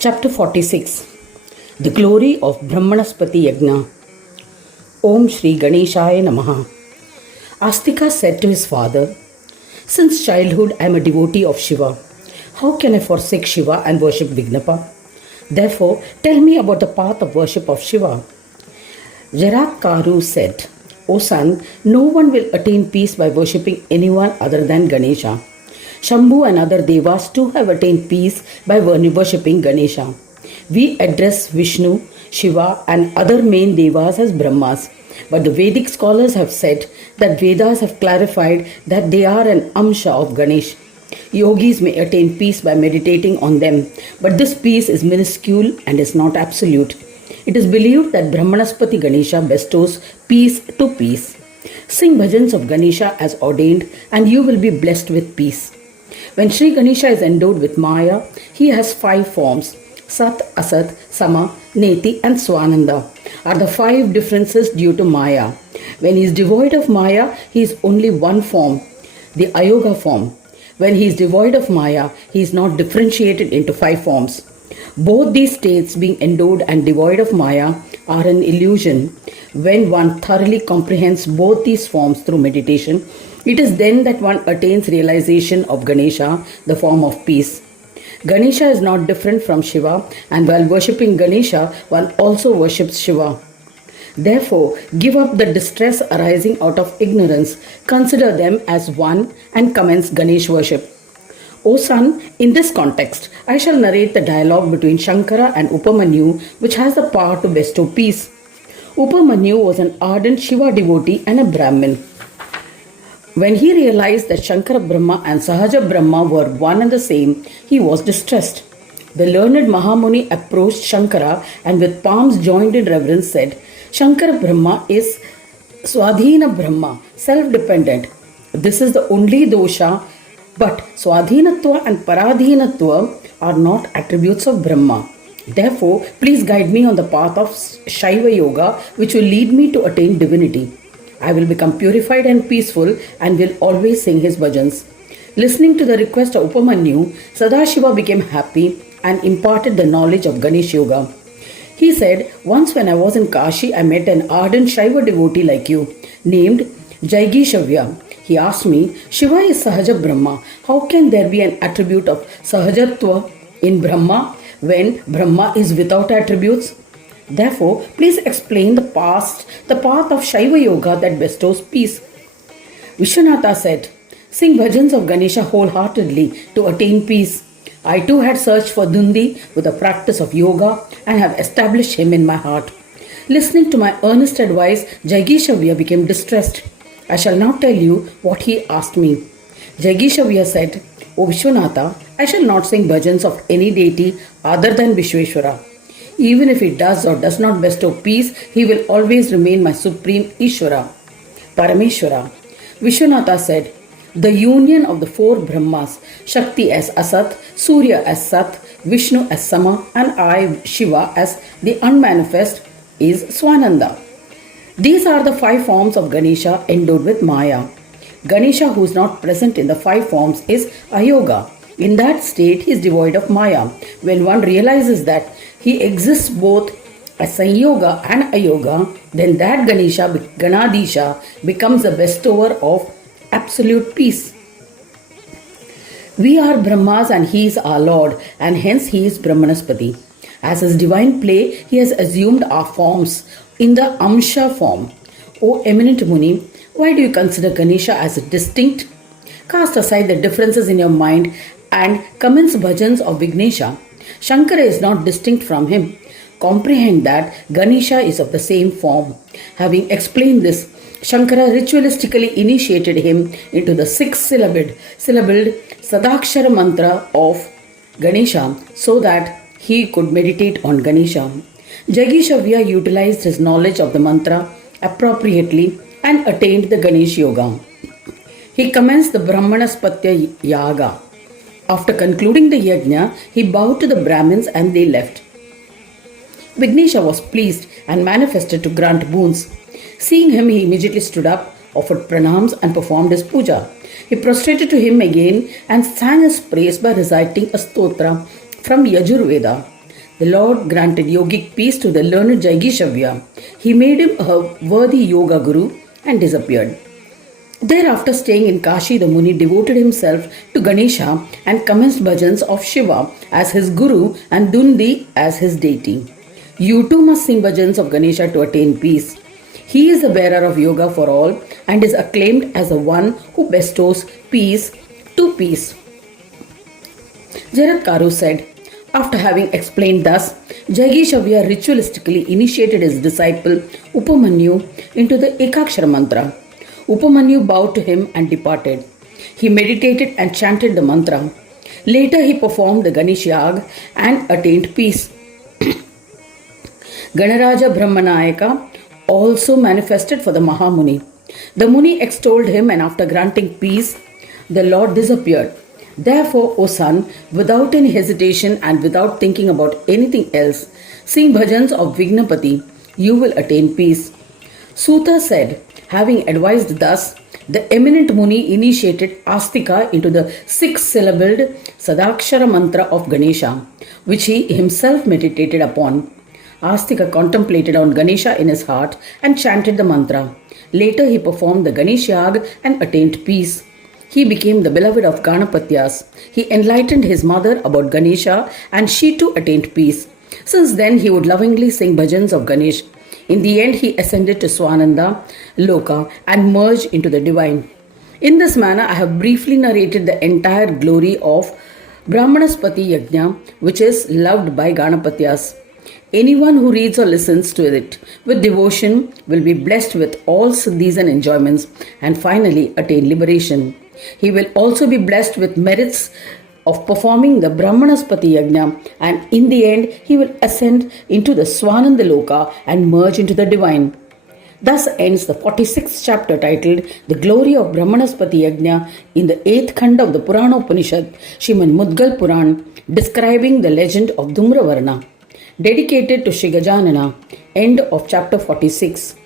Chapter 46. The Glory of Brahmanaspati Yagna. Om Shri Ganeshaya Namaha. Astika said to his father, "Since childhood I am a devotee of Shiva. How can I forsake Shiva and worship Vignapa? Therefore, tell me about the path of worship of Shiva." Jaratkaru said, "O son, no one will attain peace by worshipping anyone other than Ganesha. Shambhu and other devas too have attained peace by worshipping Ganesha. We address Vishnu, Shiva and other main devas as Brahmas. But the Vedic scholars have said that Vedas have clarified that they are an amsha of Ganesh. Yogis may attain peace by meditating on them, but this peace is minuscule and is not absolute. It is believed that Brahmanaspati Ganesha bestows peace to peace. Sing bhajans of Ganesha as ordained and you will be blessed with peace." When Sri Ganesha is endowed with Maya, he has 5 forms. Sat, Asat, Sama, Neti and Swananda are the 5 differences due to Maya. When he is devoid of Maya, he is only one form, the Ayoga form. When he is devoid of Maya, he is not differentiated into 5 forms. Both these states, being endowed and devoid of Maya, are an illusion. When one thoroughly comprehends both these forms through meditation, it is then that one attains realization of Ganesha, the form of peace. Ganesha is not different from Shiva, and while worshipping Ganesha, one also worships Shiva. Therefore, give up the distress arising out of ignorance, consider them as one, and commence Ganesh worship. O son, in this context, I shall narrate the dialogue between Shankara and Upamanyu, which has the power to bestow peace. Upamanyu was an ardent Shiva devotee and a Brahmin. When he realized that Shankara Brahma and Sahaja Brahma were one and the same, he was distressed. The learned Mahamuni approached Shankara and with palms joined in reverence said, "Shankara Brahma is Swadhina Brahma, self-dependent. This is the only dosha, but Swadhinatva and Paradhinatva are not attributes of Brahma. Therefore, please guide me on the path of Shaiva Yoga, which will lead me to attain divinity. I will become purified and peaceful and will always sing his bhajans." Listening to the request of Upamanyu, Sadashiva became happy and imparted the knowledge of Ganesh Yoga. He said, "Once when I was in Kashi, I met an ardent Shaiva devotee like you, named Jaigishavya. He asked me, 'Shiva is Sahaja Brahma. How can there be an attribute of Sahajatva in Brahma when Brahma is without attributes? Therefore, please explain the path of Shaiva Yoga that bestows peace.'" Vishwanatha said, "Sing bhajans of Ganesha wholeheartedly to attain peace. I too had searched for Dundi with the practice of yoga and have established him in my heart." Listening to my earnest advice, Jaigishavya became distressed. I shall now tell you what he asked me. Jaigishavya said, "O Vishwanatha, I shall not sing bhajans of any deity other than Vishweshwara. Even if he does or does not bestow peace, he will always remain my supreme Ishvara, Parameshwara." Vishwanatha said, "The union of the 4 Brahmas, Shakti as Asat, Surya as Sat, Vishnu as Sama, and I, Shiva, as the unmanifest, is Swananda. These are the 5 forms of Ganesha endowed with Maya. Ganesha, who is not present in the 5 forms, is Ayoga. In that state, he is devoid of Maya. When one realizes that he exists both as Sanyoga and Ayoga, then that Ganadisha becomes the bestower of absolute peace. We are Brahmas and he is our Lord, and hence he is Brahmanaspati. As his divine play, he has assumed our forms in the Amsha form. O eminent Muni, why do you consider Ganesha as distinct? Cast aside the differences in your mind and commence bhajans of Vignesha. Shankara is not distinct from him. Comprehend that Ganesha is of the same form." Having explained this, Shankara ritualistically initiated him into the 6-syllabled Sadakshara mantra of Ganesha so that he could meditate on Ganesha. Jaigishavya utilized his knowledge of the mantra appropriately and attained the Ganesh Yoga. He commenced the Brahmanaspati Yagna. After concluding the yajna, he bowed to the Brahmins and they left. Vignesha was pleased and manifested to grant boons. Seeing him, he immediately stood up, offered pranams and performed his puja. He prostrated to him again and sang his praise by reciting a stotra from Yajurveda. The Lord granted yogic peace to the learned Jaigishavya. He made him a worthy yoga guru and disappeared. Thereafter, staying in Kashi, the Muni devoted himself to Ganesha and commenced bhajans of Shiva as his guru and Dundi as his deity. You too must sing bhajans of Ganesha to attain peace. He is the bearer of yoga for all and is acclaimed as the one who bestows peace to peace. Jaratkaru said, after having explained thus, Jaigishavya ritualistically initiated his disciple Upamanyu into the Ekakshara mantra. Upamanyu bowed to him and departed. He meditated and chanted the mantra. Later he performed the Ganesha Yagna and attained peace. Ganaraja Brahmanayaka also manifested for the Mahamuni. The Muni extolled him, and after granting peace, the Lord disappeared. Therefore, O son, without any hesitation and without thinking about anything else, sing bhajans of Vignapati, you will attain peace. Suta said, having advised thus, the eminent Muni initiated Astika into the 6-syllabled Sadakshara mantra of Ganesha, which he himself meditated upon. Astika contemplated on Ganesha in his heart and chanted the mantra. Later he performed the Ganesha Yagna and attained peace. He became the beloved of Ganapatyas. He enlightened his mother about Ganesha and she too attained peace. Since then he would lovingly sing bhajans of Ganesh. In the end he ascended to Swananda Loka and merged into the divine. In this manner I have briefly narrated the entire glory of Brahmanaspati Yagna, which is loved by Ganapatyas. Anyone who reads or listens to it with devotion will be blessed with all siddhis and enjoyments and finally attain liberation. He will also be blessed with merits of performing the Brahmanaspati Yagna, and in the end he will ascend into the Swananda Loka and merge into the divine. Thus ends the 46th chapter titled The Glory of Brahmanaspati Yagna in the 8th Khanda of the Purana Upanishad, Srimad Mudgal Puran, describing the legend of Dhumravarna. Dedicated to Shri Gajanana. End of chapter 46.